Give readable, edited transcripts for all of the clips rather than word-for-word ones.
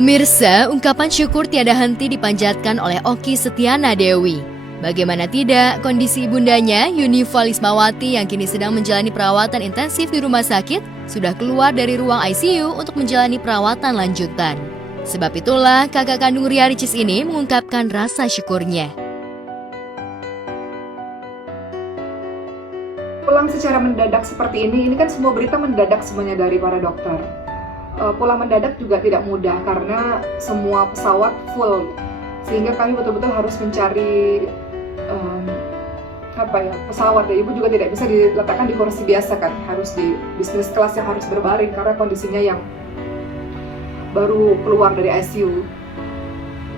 Pemirsa, ungkapan syukur tiada henti dipanjatkan oleh Oki Setiana Dewi. Bagaimana tidak, kondisi ibundanya, Yunifa Lismawati yang kini sedang menjalani perawatan intensif di rumah sakit, sudah keluar dari ruang ICU untuk menjalani perawatan lanjutan. Sebab itulah kakak kandung Ria Ricis ini mengungkapkan rasa syukurnya. Pulang secara mendadak seperti ini kan semua berita mendadak semuanya dari para dokter. Pulang mendadak juga tidak mudah karena semua pesawat full, sehingga kami betul-betul harus mencari pesawat. Dan ibu juga tidak bisa diletakkan di kursi biasa kan, harus di business class yang harus berbaring karena kondisinya yang baru keluar dari ICU.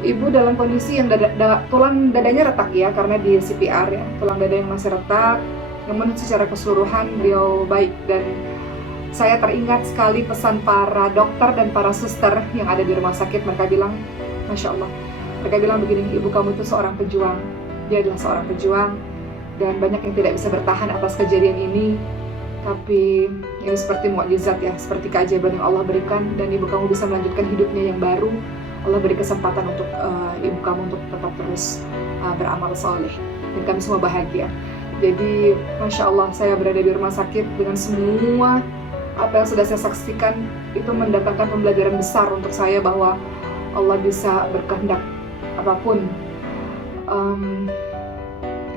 Ibu dalam kondisi yang tulang dadanya retak ya, karena di CPR ya, tulang dada yang masih retak. Namun secara keseluruhan beliau baik, dan saya teringat sekali pesan para dokter dan para suster yang ada di rumah sakit. Mereka bilang, Masya Allah, mereka bilang begini, ibu kamu itu seorang pejuang. Dia adalah seorang pejuang, dan banyak yang tidak bisa bertahan atas kejadian ini. Tapi ini seperti mukjizat ya, seperti keajaiban yang Allah berikan, dan ibu kamu bisa melanjutkan hidupnya yang baru. Allah beri kesempatan untuk ibu kamu untuk tetap terus beramal soleh, dan kami semua bahagia. Jadi Masya Allah, saya berada di rumah sakit dengan semua apa yang sudah saya saksikan, itu mendatangkan pembelajaran besar untuk saya bahwa Allah bisa berkehendak apapun.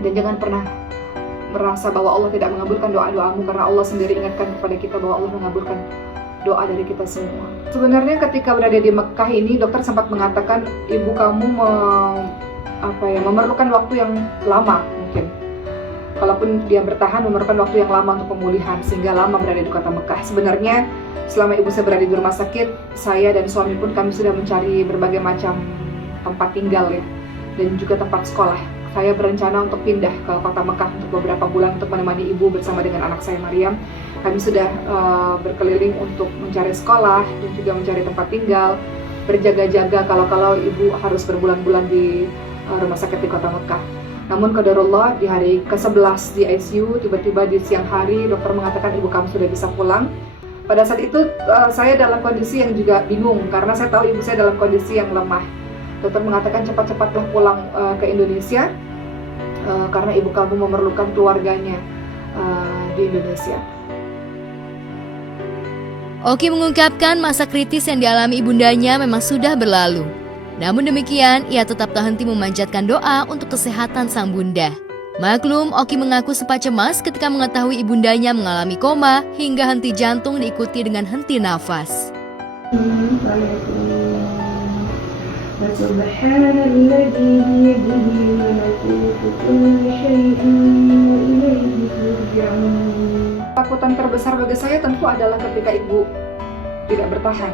Dan jangan pernah merasa bahwa Allah tidak mengabulkan doa-doamu, karena Allah sendiri ingatkan kepada kita bahwa Allah mengabulkan doa dari kita semua. Sebenarnya ketika berada di Mekah ini, dokter sempat mengatakan ibu kamu memerlukan waktu yang lama mungkin. Kalaupun dia bertahan, memerlukan waktu yang lama untuk pemulihan, sehingga lama berada di kota Mekah. Sebenarnya selama ibu saya berada di rumah sakit, saya dan suami pun kami sudah mencari berbagai macam tempat tinggal ya, dan juga tempat sekolah. Saya berencana untuk pindah ke kota Mekah untuk beberapa bulan untuk menemani ibu bersama dengan anak saya Maryam. Kami sudah berkeliling untuk mencari sekolah dan juga mencari tempat tinggal, berjaga-jaga kalau ibu harus berbulan-bulan di rumah sakit di kota Mekah. Namun qadarullah, di hari ke-11 di ICU, tiba-tiba di siang hari dokter mengatakan ibu kamu sudah bisa pulang. Pada saat itu saya dalam kondisi yang juga bingung, karena saya tahu ibu saya dalam kondisi yang lemah. Dokter mengatakan cepat-cepatlah pulang ke Indonesia, karena ibu kamu memerlukan keluarganya di Indonesia. Oki mengungkapkan masa kritis yang dialami ibundanya memang sudah berlalu. Namun demikian, ia tetap tak henti memanjatkan doa untuk kesehatan sang bunda. Maklum, Oki mengaku sempat cemas ketika mengetahui ibundanya mengalami koma hingga henti jantung diikuti dengan henti nafas. Takutan terbesar bagi saya tentu adalah ketika ibu tidak bertahan.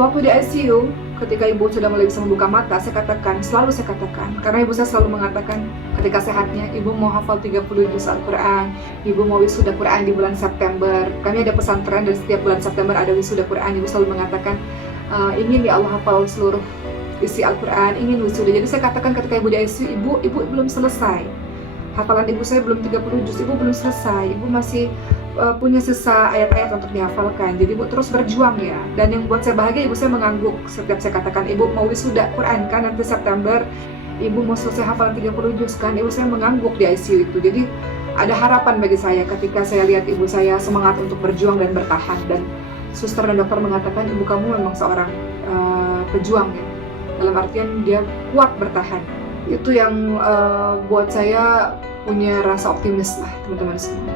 Waktu di ICU, ketika ibu sudah mulai bisa membuka mata, selalu saya katakan, karena ibu saya selalu mengatakan ketika sehatnya, ibu mau hafal 30 juz Al-Quran, ibu mau wisuda Quran di bulan September. Kami ada pesantren dan setiap bulan September ada wisuda Quran. Ibu selalu mengatakan, ingin ya Allah hafal seluruh isi Al-Quran, ingin wisuda. Jadi saya katakan ketika ibu di ICU, ibu belum selesai. Hafalan ibu saya belum 30 juz, ibu belum selesai, ibu masih punya sisa ayat-ayat untuk dihafalkan. Jadi ibu terus berjuang ya. Dan yang buat saya bahagia, ibu saya mengangguk setiap saya katakan ibu mau wisuda Quran kan nanti September, ibu mau selesai hafalan 30 juz kan, ibu saya mengangguk di ICU itu. Jadi ada harapan bagi saya ketika saya lihat ibu saya semangat untuk berjuang dan bertahan. Dan suster dan dokter mengatakan ibu kamu memang seorang pejuang ya, dalam artian dia kuat bertahan. Itu yang buat saya punya rasa optimis lah teman-teman semua.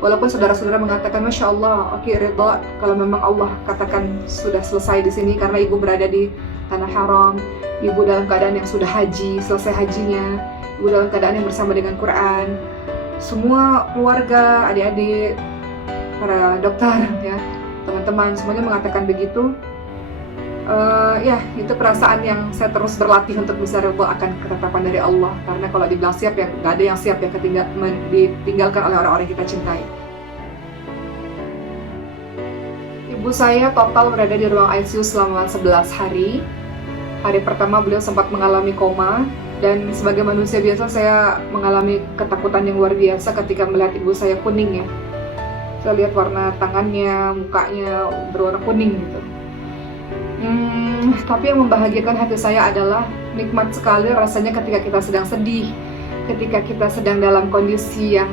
Walaupun saudara-saudara mengatakan Masya Allah, oke, ridha kalau memang Allah katakan sudah selesai di sini, karena ibu berada di tanah haram, ibu dalam keadaan yang sudah haji, selesai hajinya, ibu dalam keadaan yang bersama dengan Quran, semua keluarga, adik-adik, para dokter ya, teman-teman semuanya mengatakan begitu. Ya, itu perasaan yang saya terus berlatih untuk bisa ridha akan ketetapan dari Allah. Karena kalau dibilang siap, ya nggak ada yang siap yang ditinggalkan oleh orang-orang yang kita cintai. Ibu saya total berada di ruang ICU selama 11 hari. Hari pertama beliau sempat mengalami koma, dan sebagai manusia biasa saya mengalami ketakutan yang luar biasa ketika melihat ibu saya kuning ya. Saya lihat warna tangannya, mukanya berwarna kuning gitu. Tapi yang membahagiakan hati saya adalah nikmat sekali rasanya ketika kita sedang sedih, ketika kita sedang dalam kondisi yang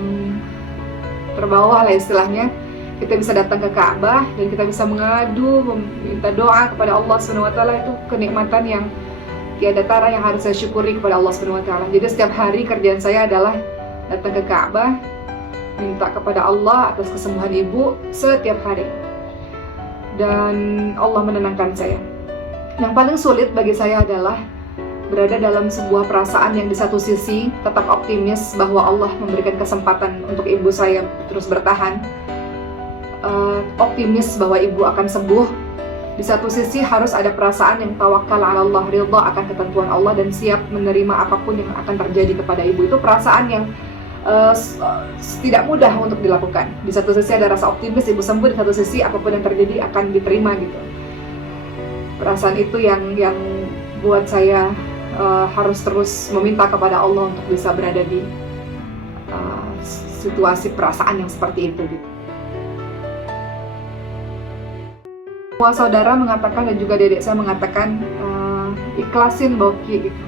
terbawah lah istilahnya, kita bisa datang ke Ka'bah dan kita bisa mengadu, meminta doa kepada Allah SWT. Itu kenikmatan yang tiada tara yang harus saya syukuri kepada Allah SWT. Jadi setiap hari kerjaan saya adalah datang ke Ka'bah, minta kepada Allah atas kesembuhan ibu setiap hari, dan Allah menenangkan saya. Yang paling sulit bagi saya adalah berada dalam sebuah perasaan yang di satu sisi tetap optimis bahwa Allah memberikan kesempatan untuk ibu saya terus bertahan, optimis bahwa ibu akan sembuh. Di satu sisi harus ada perasaan yang tawakal ala Allah, ridha akan ketentuan Allah dan siap menerima apapun yang akan terjadi kepada ibu. Itu perasaan yang tidak mudah untuk dilakukan. Di satu sisi ada rasa optimis ibu sembuh, di satu sisi apapun yang terjadi akan diterima gitu. Perasaan itu yang buat saya harus terus meminta kepada Allah untuk bisa berada di situasi perasaan yang seperti itu gitu. Semua saudara mengatakan dan juga dedek saya mengatakan ikhlasin Boki gitu.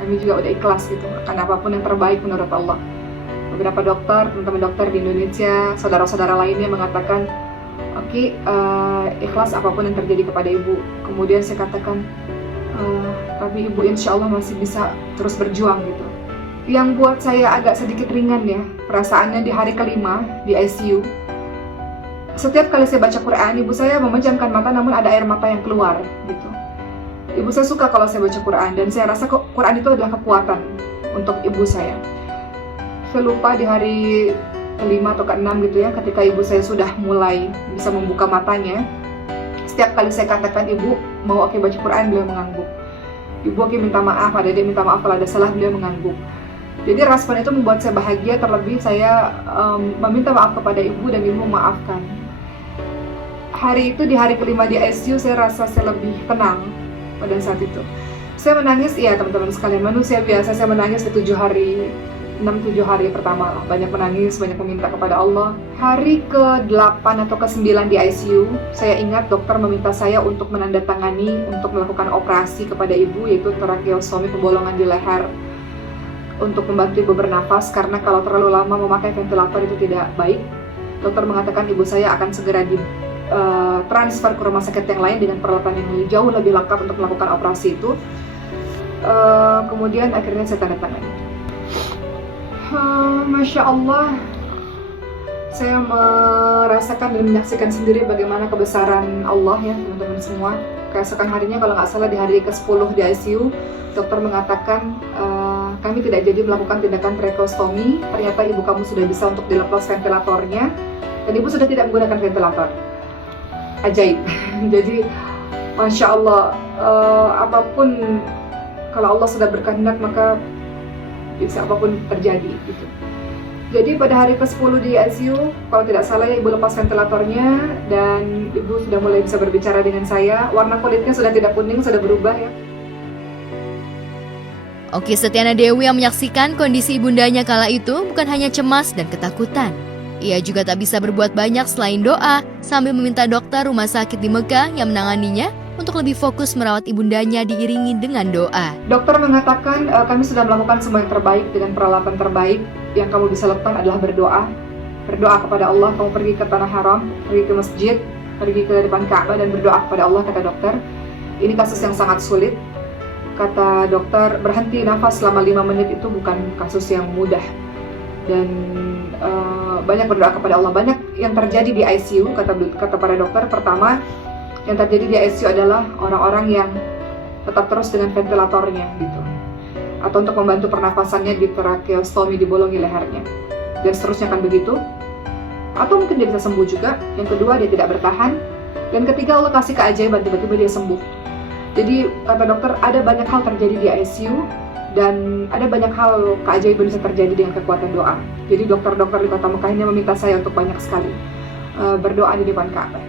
Kami juga udah ikhlas gitu, akan apapun yang terbaik menurut Allah. Beberapa dokter, teman-teman dokter di Indonesia, saudara-saudara lainnya mengatakan, oke, ikhlas apapun yang terjadi kepada ibu. Kemudian saya katakan, tapi ibu insya Allah masih bisa terus berjuang gitu. Yang buat saya agak sedikit ringan ya, perasaannya di hari kelima di ICU. Setiap kali saya baca Quran, ibu saya memejamkan mata namun ada air mata yang keluar gitu. Ibu saya suka kalau saya baca Quran dan saya rasa Quran itu adalah kekuatan untuk ibu saya. Saya lupa di hari kelima atau keenam gitu ya, ketika ibu saya sudah mulai bisa membuka matanya, setiap kali saya katakan ibu mau oke baca Quran, beliau mengangguk. Ibu oke minta maaf, ada dia minta maaf kalau ada salah, beliau mengangguk. Jadi respon itu membuat saya bahagia, terlebih saya meminta maaf kepada ibu dan ibu memaafkan. Hari itu di hari kelima di ICU saya rasa saya lebih tenang pada saat itu. Saya menangis, iya teman-teman sekalian, manusia biasa, saya menangis di 6-7 hari pertama, banyak menangis, banyak meminta kepada Allah. Hari ke-8 atau ke-9 di ICU, saya ingat dokter meminta saya untuk menandatangani untuk melakukan operasi kepada ibu, yaitu tracheostomi, pembolongan di leher, untuk membantu ibu bernafas, karena kalau terlalu lama memakai ventilator itu tidak baik. Dokter mengatakan ibu saya akan segera transfer ke rumah sakit yang lain dengan peralatan yang jauh lebih lengkap untuk melakukan operasi itu. Kemudian akhirnya saya tanda tangani. Masya Allah, saya merasakan dan menyaksikan sendiri bagaimana kebesaran Allah ya teman-teman semua. Keesokan harinya, kalau nggak salah di hari ke-10 di ICU, dokter mengatakan kami tidak jadi melakukan tindakan tracheostomi. Ternyata ibu kamu sudah bisa untuk dilepas ventilatornya dan ibu sudah tidak menggunakan ventilator. Ajaib. Jadi Masya Allah, apapun kalau Allah sudah berkehendak maka bisa apapun terjadi gitu. Jadi pada hari ke-10 di ICU, kalau tidak salah ya, ibu lepas ventilatornya dan ibu sudah mulai bisa berbicara dengan saya. Warna kulitnya sudah tidak kuning, sudah berubah ya. Oki Setiana Dewi yang menyaksikan kondisi ibundanya kala itu bukan hanya cemas dan ketakutan. Ia juga tak bisa berbuat banyak selain doa, sambil meminta dokter rumah sakit di Mekah yang menanganinya untuk lebih fokus merawat ibundanya diiringi dengan doa. Dokter mengatakan kami sudah melakukan semua yang terbaik dengan peralatan terbaik. Yang kamu bisa lakukan adalah berdoa. Berdoa kepada Allah, kamu pergi ke tanah haram, pergi ke masjid, pergi ke depan Ka'bah dan berdoa kepada Allah, kata dokter. Ini kasus yang sangat sulit. Kata dokter, berhenti nafas selama 5 menit itu bukan kasus yang mudah. Dan banyak berdoa kepada Allah. Banyak yang terjadi di ICU, kata para dokter. Pertama, yang terjadi di ICU adalah orang-orang yang tetap terus dengan ventilatornya gitu, atau untuk membantu pernafasannya di tracheostomi, dibolongi lehernya, dan seterusnya kan begitu. Atau mungkin dia bisa sembuh juga. Yang kedua, dia tidak bertahan. Dan ketiga, Allah kasih keajaiban, tiba-tiba dia sembuh. Jadi kata dokter, ada banyak hal terjadi di ICU dan ada banyak hal keajaiban bisa terjadi dengan kekuatan doa. Jadi dokter-dokter di kota Mekah ini meminta saya untuk banyak sekali berdoa di depan Ka'bah.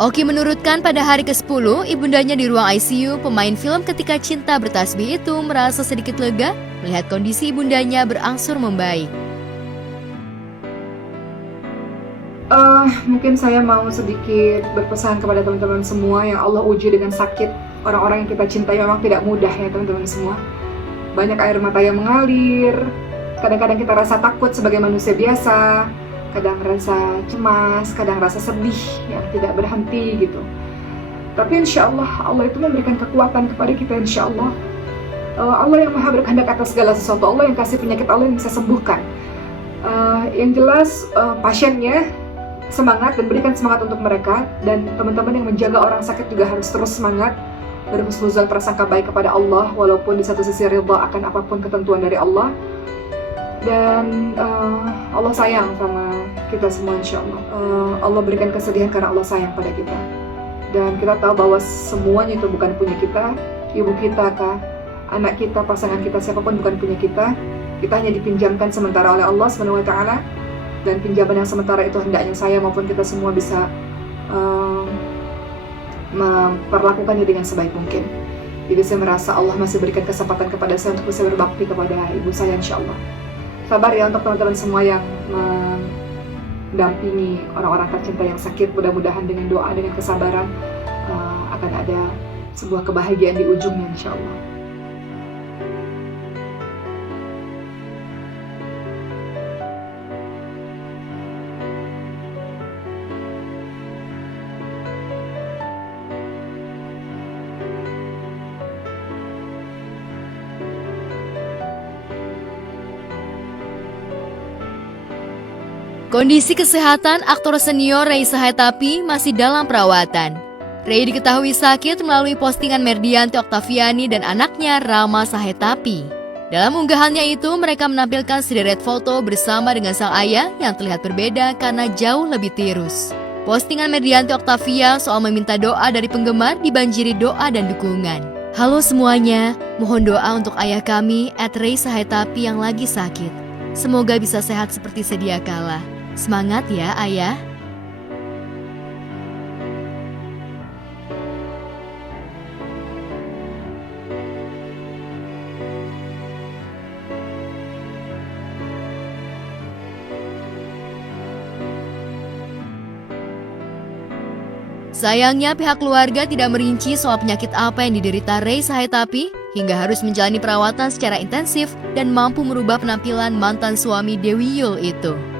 Oki menurutkan pada hari ke-10, ibundanya di ruang ICU, pemain film Ketika Cinta Bertasbih itu merasa sedikit lega melihat kondisi ibundanya berangsur membaik. Mungkin saya mau sedikit berpesan kepada teman-teman semua yang Allah uji dengan sakit. Orang-orang yang kita cintai memang tidak mudah ya teman-teman semua. Banyak air mata yang mengalir. Kadang-kadang kita rasa takut sebagai manusia biasa. Kadang rasa cemas, kadang rasa sedih yang tidak berhenti gitu. Tapi insya Allah, Allah itu memberikan kekuatan kepada kita insya Allah. Allah yang maha berkehendak atas segala sesuatu. Allah yang kasih penyakit, Allah yang bisa sembuhkan. Yang jelas pasiennya semangat dan berikan semangat untuk mereka. Dan teman-teman yang menjaga orang sakit juga harus terus semangat, berhusnuzon prasangka baik kepada Allah, walaupun di satu sisi ridha akan apapun ketentuan dari Allah. Dan Allah sayang sama kita semua insya Allah. Allah berikan kesedihan karena Allah sayang pada kita. Dan kita tahu bahwa semuanya itu bukan punya kita, ibu kita kah, anak kita, pasangan kita, siapapun bukan punya kita. Kita hanya dipinjamkan sementara oleh Allah SWT. Dan pinjaman yang sementara itu hendaknya saya maupun kita semua bisa memperlakukannya dengan sebaik mungkin. Jadi saya merasa Allah masih berikan kesempatan kepada saya untuk bisa berbakti kepada ibu saya insya Allah. Sabar ya untuk teman-teman semua yang mendampingi orang-orang tercinta yang sakit. Mudah-mudahan dengan doa, dengan kesabaran akan ada sebuah kebahagiaan di ujungnya insya Allah. Kondisi kesehatan aktor senior Rey Sahetapi masih dalam perawatan. Rey diketahui sakit melalui postingan Merdianti Oktaviani dan anaknya Rama Sahetapi. Dalam unggahannya itu, mereka menampilkan sederet foto bersama dengan sang ayah yang terlihat berbeda karena jauh lebih tirus. Postingan Merdianti Oktavia soal meminta doa dari penggemar dibanjiri doa dan dukungan. Halo semuanya, mohon doa untuk ayah kami @Rey Sahetapi yang lagi sakit. Semoga bisa sehat seperti sedia kala. Semangat ya ayah. Sayangnya pihak keluarga tidak merinci soal penyakit apa yang diderita Rey Sahetapi hingga harus menjalani perawatan secara intensif dan mampu merubah penampilan mantan suami Dewi Yull itu.